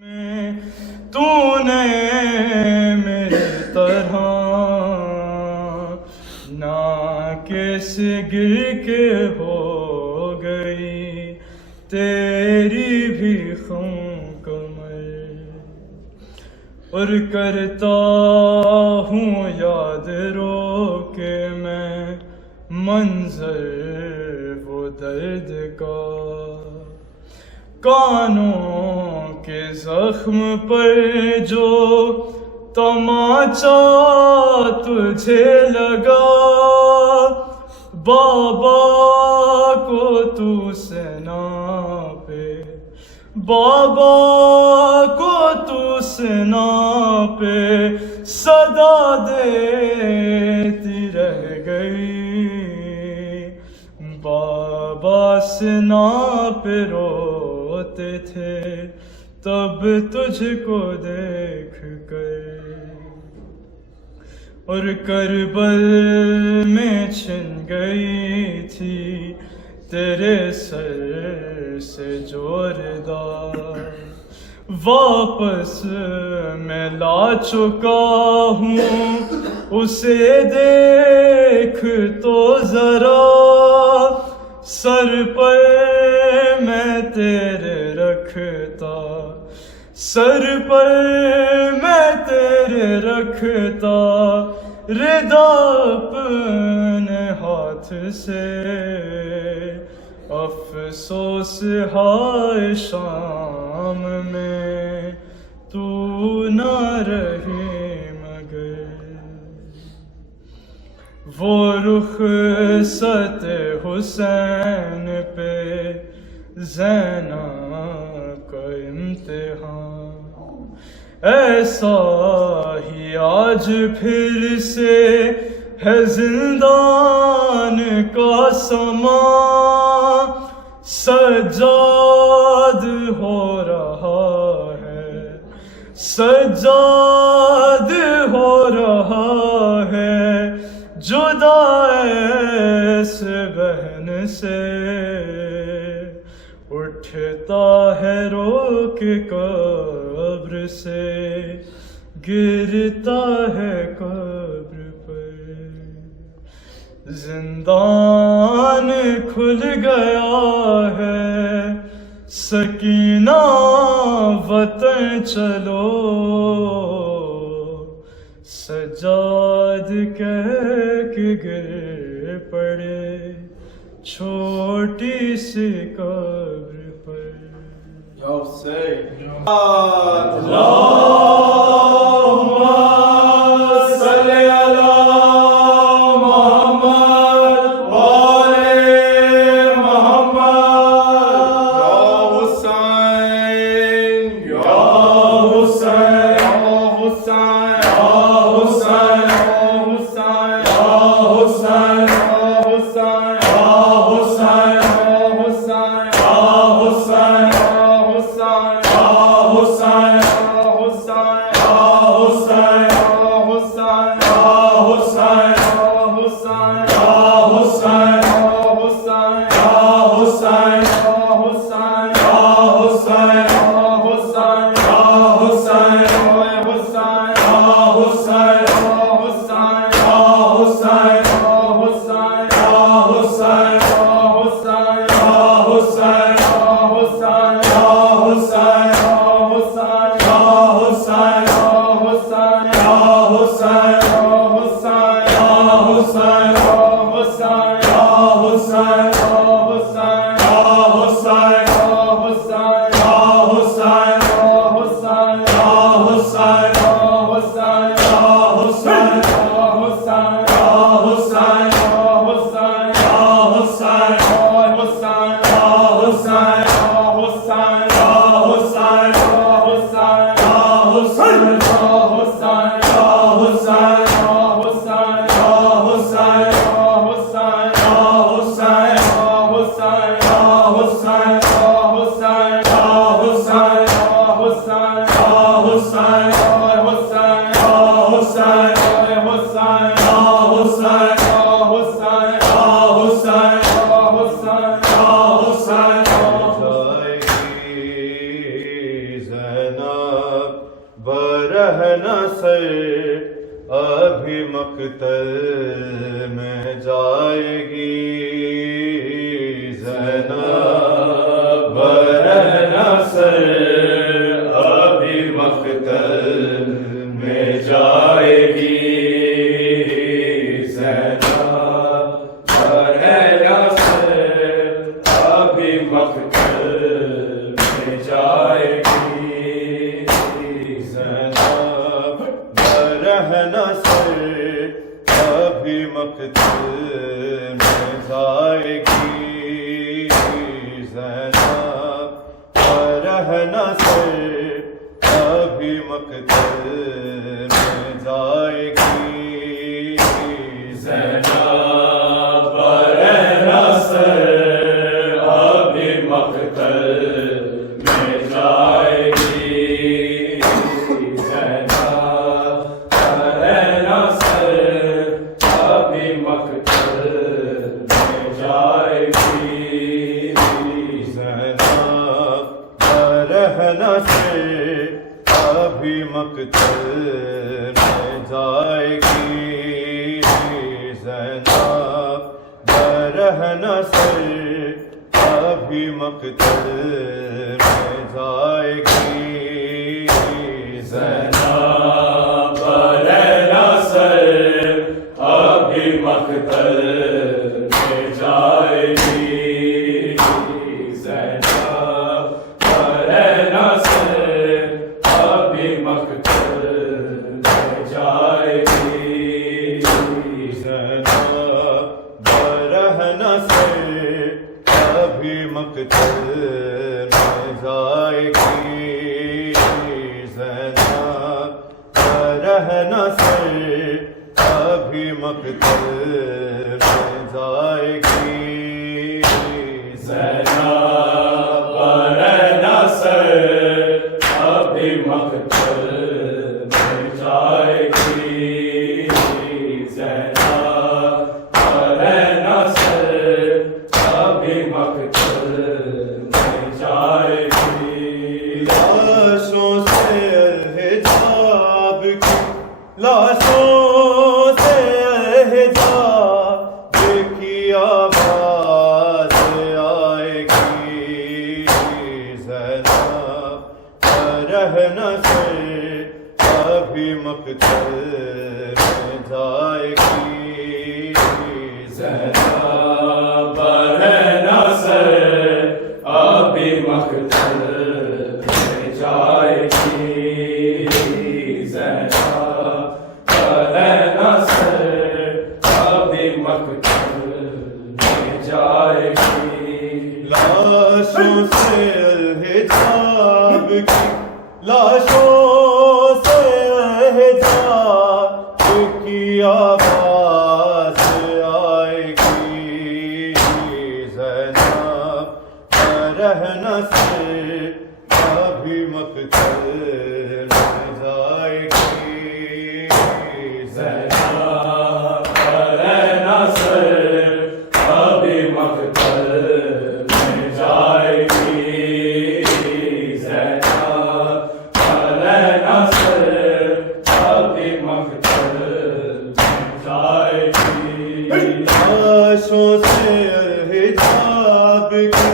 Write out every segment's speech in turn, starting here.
تو نے میری طرح نہ کس گر کے ہو گئی تیری بھی خم کمر، اور کرتا ہوں یاد رو کے میں منظر وہ درد کا، کانوں کے زخم پر جو تماچا تجھے لگا، بابا کو تو سنا پہ، بابا کو تو سنا پہ صدا دیتی رہ گئی، بابا سنا پہ روتے تھے تب تجھ کو دیکھ کر، اور کربل میں چھن گئی تھی تیرے سر سے جوردار، واپس میں لا چکا ہوں اسے دیکھ تو ذرا، سر پر میں تیرے رکھتا، سر پر میں تیرے رکھتا ردا اپنے ہاتھ سے، افسوس ہائے شام میں تو نہ رہی مگر، وہ رخصت حسین پہ زینب کا امتحان، ایسا ہی آج پھر سے ہے زندان کا سما، سجاد ہو رہا ہے، سجاد ہو رہا ہے جدا اس بہن سے، اٹھتا ہے رو کے قبر سے، گرتا ہے قبر پر، زندان کھل گیا ہے، سکینہ وطن چلو، سجاد کہہ کے گر پڑے چھوٹی سی قبر پر، Yo, say. Hussain, سر ابھی مقتل میں جائے گی زینب رہنا سر ابھی مقتل میں جائے گی زینب رہنا سر ابھی مقتل میں جائے گی زینب رہنا سر ابھی مقتل میں جائے گی زینب رہنا سر ابھی مقتل میں جائے گی زینب رہنا سر ابھی مقتل میں جائے گی زینب رہنا سر ابھی مقتل میں جائے گی زینب رہنا سر ابھی مقتل میں جائے گی زینب رہنا سر ابھی مقتل میں جائے گی زینب رہنا سر ابھی مقتل میں جائے گی زینب رہنا سر ابھی مقتل میں جائے گی زینب رہنا سر ابھی مقتل میں جائے گی زینب رہنا سر ابھی مقتل میں جائے گی زینب رہنا سر ابھی مقتل میں جائے گی زینب رہنا سر ابھی مقتل میں جائے گی لاشوں سے الحجاب کی لاشوں سے الحجاب کی آواز آئے گی زینب رہنا سر ابھی مقتل میں جائے گی زینب رہنا سر ابھی مقتل میں جائے گی زینب رہنا سر ابھی مقتل میں جائے گی لاشوں سے الحجاب کی لاشوں سے الحجاب کی آواز آئے گی زینب رہنا سر ابھی مقتل میں جائے گی زینب رہنا سر ابھی مقتل میں جائے گی زینب رہنا سر ابھی مقتل میں جائے گی لاشوں سے الحجاب کی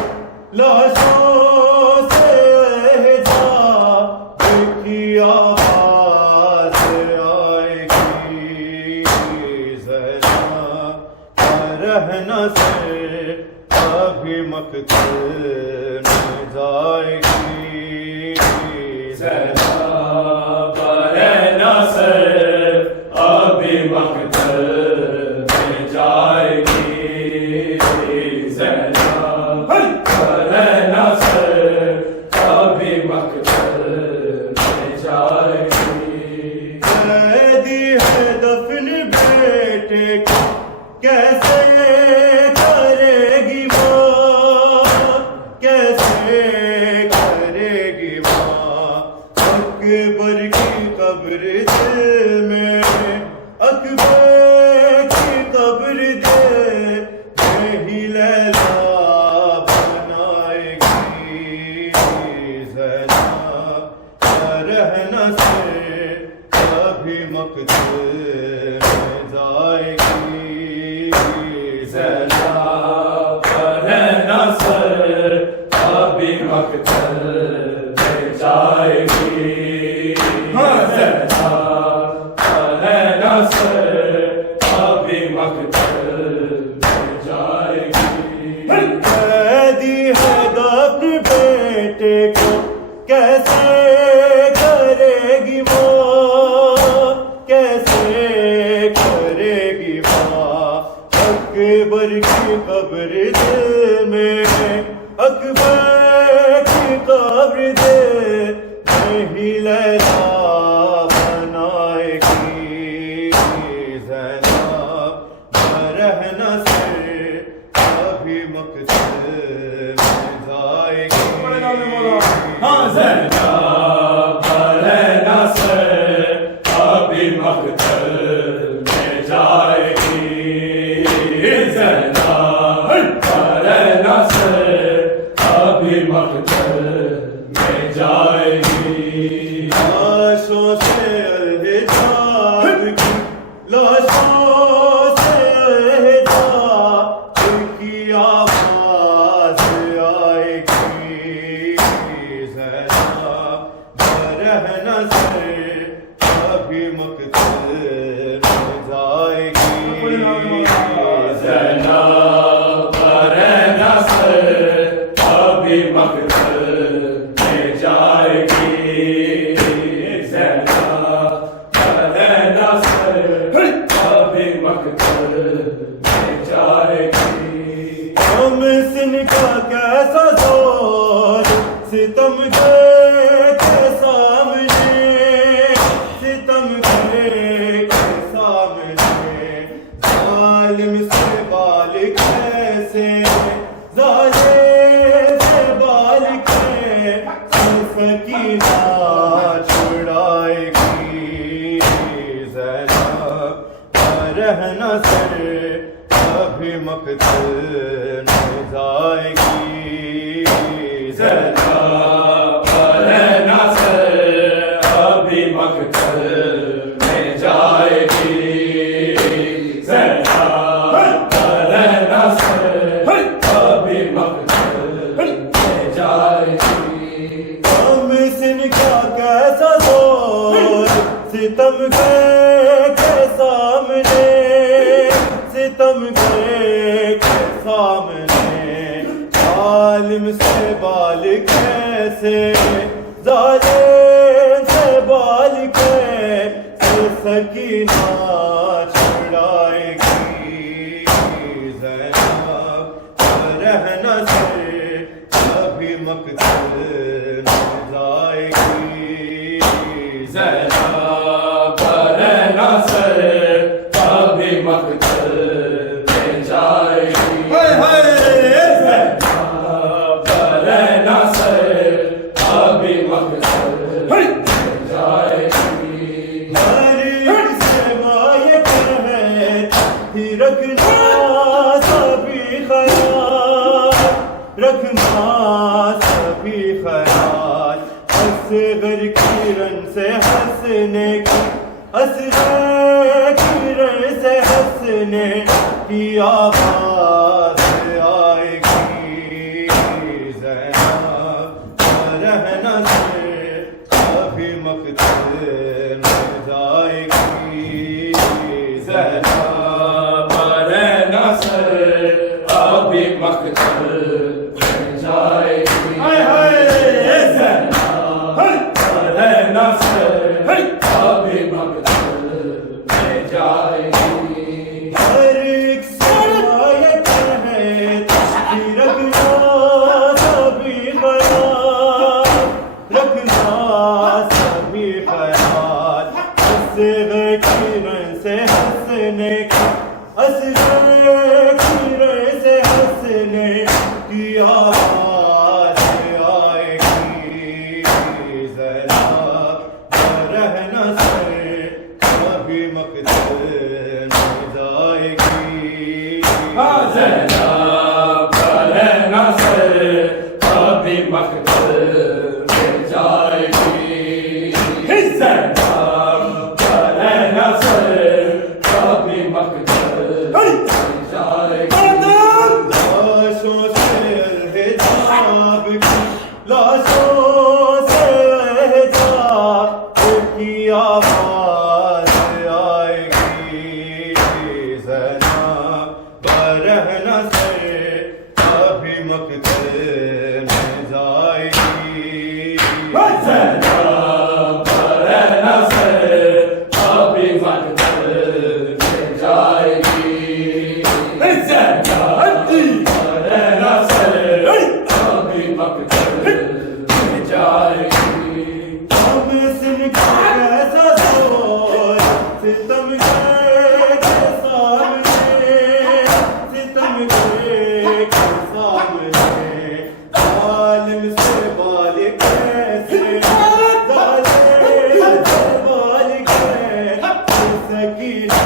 لاشوں سے الحجاب کی آواز آئے گی زینب رہنا سر ابھی مقتل میں جائے گی زینب رہنا سر ابھی مقتل میں جائے گی زینب رہنا سر ابھی مقتل میں جائے گی قیدی ہے دفن بیٹے کو کیسے کرے گی ماں کیسے کرے گی ماں اکبر کی قبر سے مقتل میں جائے گی زینب پر ہے نظر ابھی مقتل میں جائے گی زینب پر ہے نظر ابھی مقتل میں جائے گی قیدی ہے اپنے بیٹے کو کیسے کرے گی ماں کیسے کرے گی ماں اکبر کی قبر دل میں اکبر کی قبر دل نہیں لیلا بنائے گی زینب رہنا سے ابھی مقتل میں جائے گی زینب پر ہے نظر ابھی مقتل میں جائے گی زینب پر ہے نظر ابھی مقتل میں جائے گی لاشوں سے الحجاب کی لاشوں سے الحجاب کی آواز آئے گی زینب رہنا سے ابھی مقتل میں جائے گی زینب پر ہے نظر ابھی مقتل میں جائے گی زینب پر ہے نظر ابھی مقتل میں جائے گی ہم سن کا کیسا زور ستم کے سامنے ستم کے سامنے ظالم سے بال کیسے ظالم سے بال کے سکینہ چھڑائے گی زینب رہنا سے ابھی مقتل میں جائے گی زینب پر ہے نظر ابھی مقتل میں جائے گی زینب پر ہے نظر ابھی مقتل میں جائے گی ہم سن کا کیسا زور ستم کے سامنے ستم کے سامنے ظالم سے بال کیسے ظالم سے بال کیسے سکینہ چھڑائے گی زینب رہنا سے ابھی مقتل میں جائے گی زینب پر ہے نظر ابھی مقتل میں جائے گی زینب پر ہے نظر ابھی مقتل میں جائے گی ہر ایک سے مایک ہے ہی رکھنا سبھی خیال رکھنا سبھی خیال اصغر کرن سے ہنسنے کی اصغر کرن سے ہنسنے کی آواز آئے گی زینب رہنا سے ابھی مقتل میں جائے گی زینب پر ہے نظر ابھی مقتل میں جائے گی زینب پر ہے نظر ابھی مقتل میں جائے گی ہر ایک سایت ہے رکھنا سبھی خیال لاشوں سے احجاز کی آواز آئے گی زینب برہنہ سے کبھی مقتل میں جائے گی زینب برہنہ سے کبھی مقتل میں جائے گی زینب برہنہ سے کبھی مقتل میں جائے گی ہم سن کا کیسا زور ستم کے سامنے ستم کے سامنے عالم سے بال کیسے ڈالے سے بال کیسے سکینہ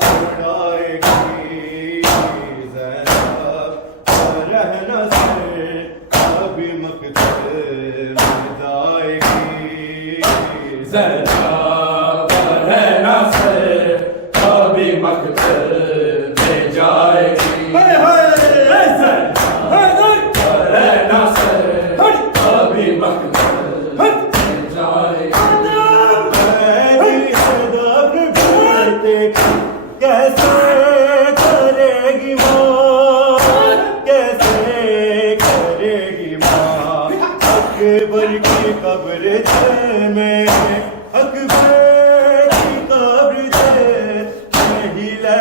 چھڑائے گی زینب رہنا سے کبھی مقتل میں جائے گی زینب برہنہ سے کبھی مقتل میں جائے گی زینب برہنہ سے کبھی مقتل میں جائے گی کیسے کرے گی ماں کیسے کرے گی ماں اکبر کی قبر میں اکبر کی قبر میں ہی لیلا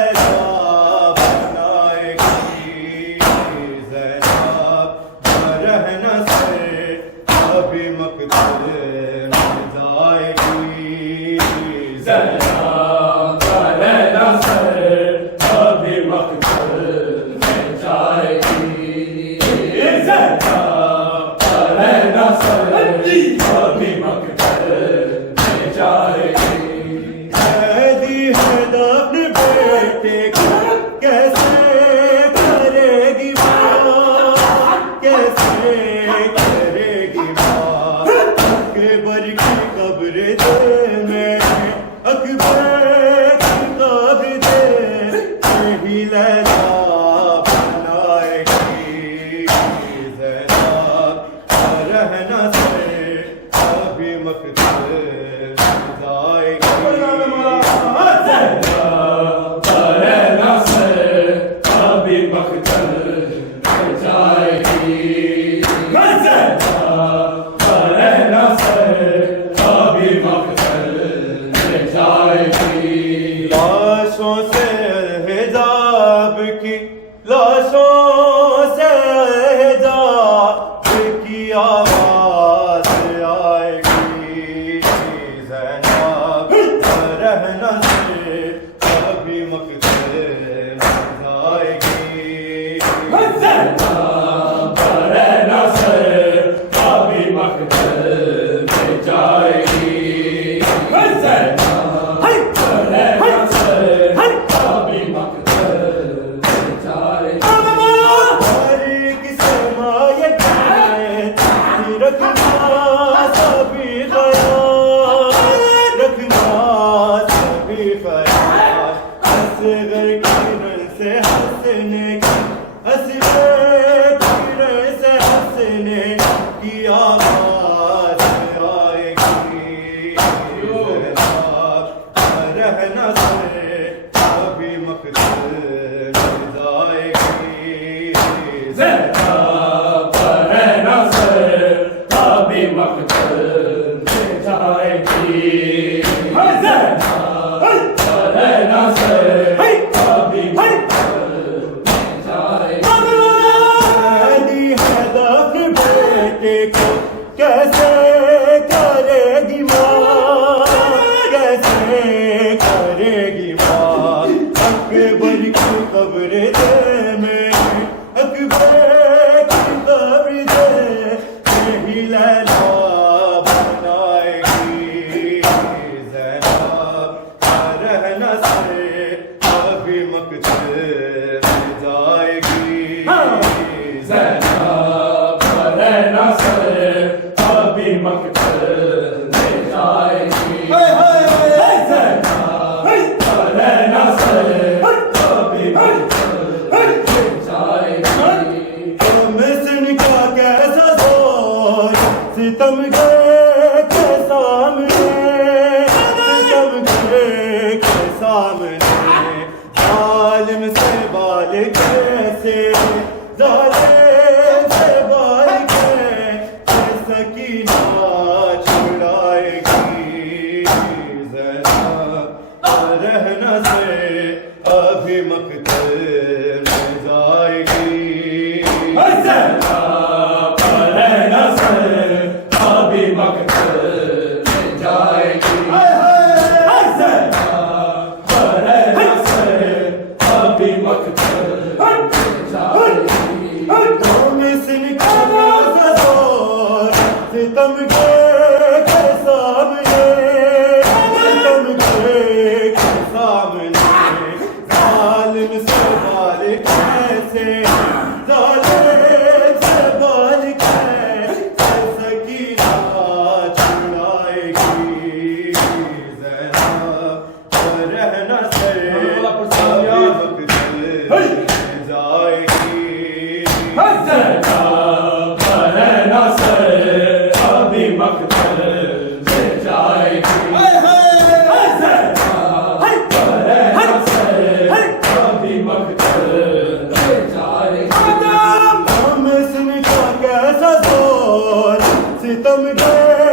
بنائے گی زینب رہنا سے کبھی مقتل میں جائے گی زینب برہنہ سے کبھی مقتل میں جائے گی زینب برہنہ سے کبھی مقتل میں جائے گی قیدی ہے اپنے بیٹے کو کیسے کرے گی ماں کیسے کرے گی ماں اکبر کی قبر میں اکبر کی قبر میں ہی لیلا بنائے گی زینب رہنا سے کبھی مقتل میں جائے گی زینب برہنہ سے کبھی مقتل میں جائے گی زینب برہنہ سے کبھی مقتل میں جائے گی لاشوں سے حجاب کی لاشوں سے حجاب کی آواز آئے گی زینب رہنا سے کبھی مقتل میں جائے گی زینب برہنہ سے کبھی مقتل میں جائے گی زینب برہنہ سے کبھی مقتل میں جائے گی ہر ایک سے مایہ کرے رکھنا سبھی خیال رکھنا سبھی خیال اصغر کرن سے ہنسنے کی اصغر کرن سے ہنسنے کی آواز آئے گی زینب رہنا سے کبھی مقتل میں جائے گی زینب برہنہ سے کبھی مقتل میں جائے گی زینب برہنہ سے کبھی مقتل میں جائے گی قیدی ہے اپنے بیٹے کو کیسے کرے گی ماں کیسے کرے گی ماں اکبر کی قبر میں اکبر کی قبر میں ہی لیلا بنائے گی زینب رہنا سے کبھی مقتل میں جائے گی زینب برہنہ سے کبھی مقتل میں جائے گی زینب برہنہ سے کبھی مقتل میں جائے گی ہم سن کا کیسا زور ستمگر کے سامنے ستمگر کے سامنے ظالم سے بال کیسے ظالم سے بال کیسے سکینہ چھڑائے گی ذرا رہنا سے ابھی مقتل میں جائے گی ابھی مقتل میں جائے گی ابھی مقتل میں جائے گی قوم سن کا زور ستمگر کے سامنے ستمگر کے سامنے ظالم سے بال کیسے ظالم سے بال کیسے سکینہ چھڑائے گی ذرا رہنا سے ابھی مقتل میں جائے گی ابھی مقتل میں جائے گی ابھی مقتل میں جائے گی ہم سن کا کیسا زور ستمگر